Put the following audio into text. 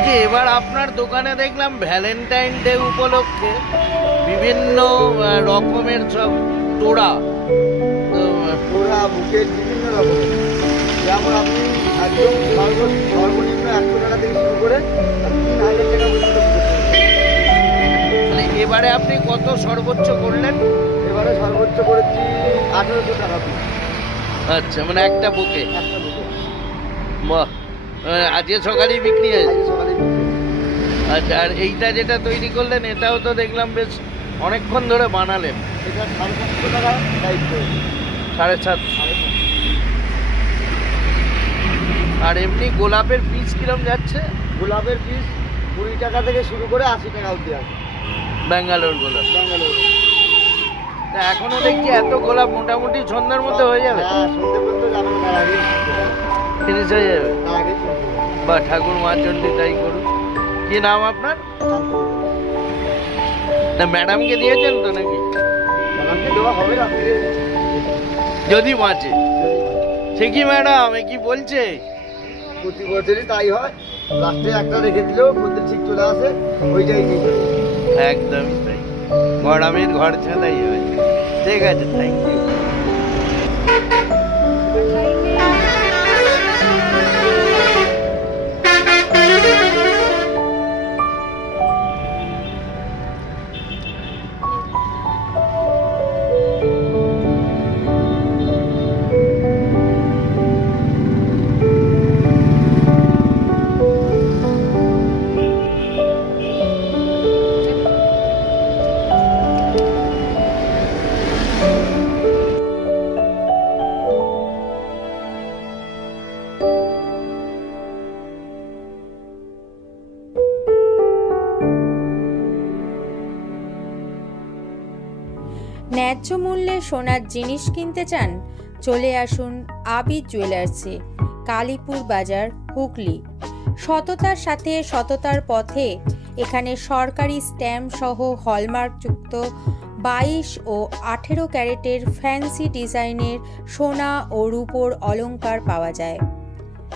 বলছি এবার আপনার দোকানে দেখলাম ভ্যালেন্টাইন ডে উপলক্ষে বিভিন্ন রকমের সব তোড়া, তোড়া বুকের বিভিন্ন রকমের, যেমন আপনি একদম সর্বনিম্ন 100 টাকা থেকে শুরু করে 3000 টাকা পর্যন্ত মানে এবারে আপনি কত সর্বোচ্চ করলেন? এবারে সর্বোচ্চ করেছি 1800 টাকা পিস। আচ্ছা, মানে একটা বুকে। একটা বুকে বাহ, আজকে সকালেই বিক্রি হয়েছে। আজকে সকালে বিক্রি। আচ্ছা, আর এইটা যেটা তৈরি করলেন এটাও তো দেখলাম বেশ অনেকক্ষণ ধরে বানালেন। এটা 750 টাকা দায়িত্ব। 750। আর এমনি গোলাপের পিস কিরম যাচ্ছে? গোলাপের পিস 20 টাকা থেকে শুরু করে 80 টাকা অবধি আছে। ব্যাঙ্গালোর গোলাপ। ব্যাঙ্গালোর। তা এখনো দেখছি এত গোলাপ মোটামুটি সন্ধ্যার মধ্যে হয়ে যাবে। হ্যাঁ, সন্ধ্যে পর্যন্ত যাবে না, তার আগেই ফিনিশ হয়ে যাবে। তার আগেই শুনতে হবে। বা ঠাকুর মা চণ্ডী তাই করুন। কি নাম আপনার? না ম্যাডামকে দিয়েছেন তো নাকি? আমাকে দেওয়া হবে রাত্রে যদি বাঁচে। সে কি ম্যাডাম, এ কি বলছে? প্রতি বছরই তাই হয়, লাস্টে একটা রেখে দিলেও প্রতি ঠিক চলে আসে, ওইটাই নিয়ে যাবে। একদমই তাই, গরমের ঘর ছাড়াই হয়। ঠিক আছে, থ্যাংক ইউ। ন্যায্য মূল্যে সোনার জিনিস কিনতে চান? চলে আসুন আবির জুয়েলার্সে, কালীপুর বাজার, হুগলি। সততার সাথে সততার পথে এখানে সরকারি স্ট্যাম্প সহ হলমার্কযুক্ত 22 ও 18 ক্যারেটের ফ্যান্সি ডিজাইনের সোনা ও রূপোর অলংকার পাওয়া যায়।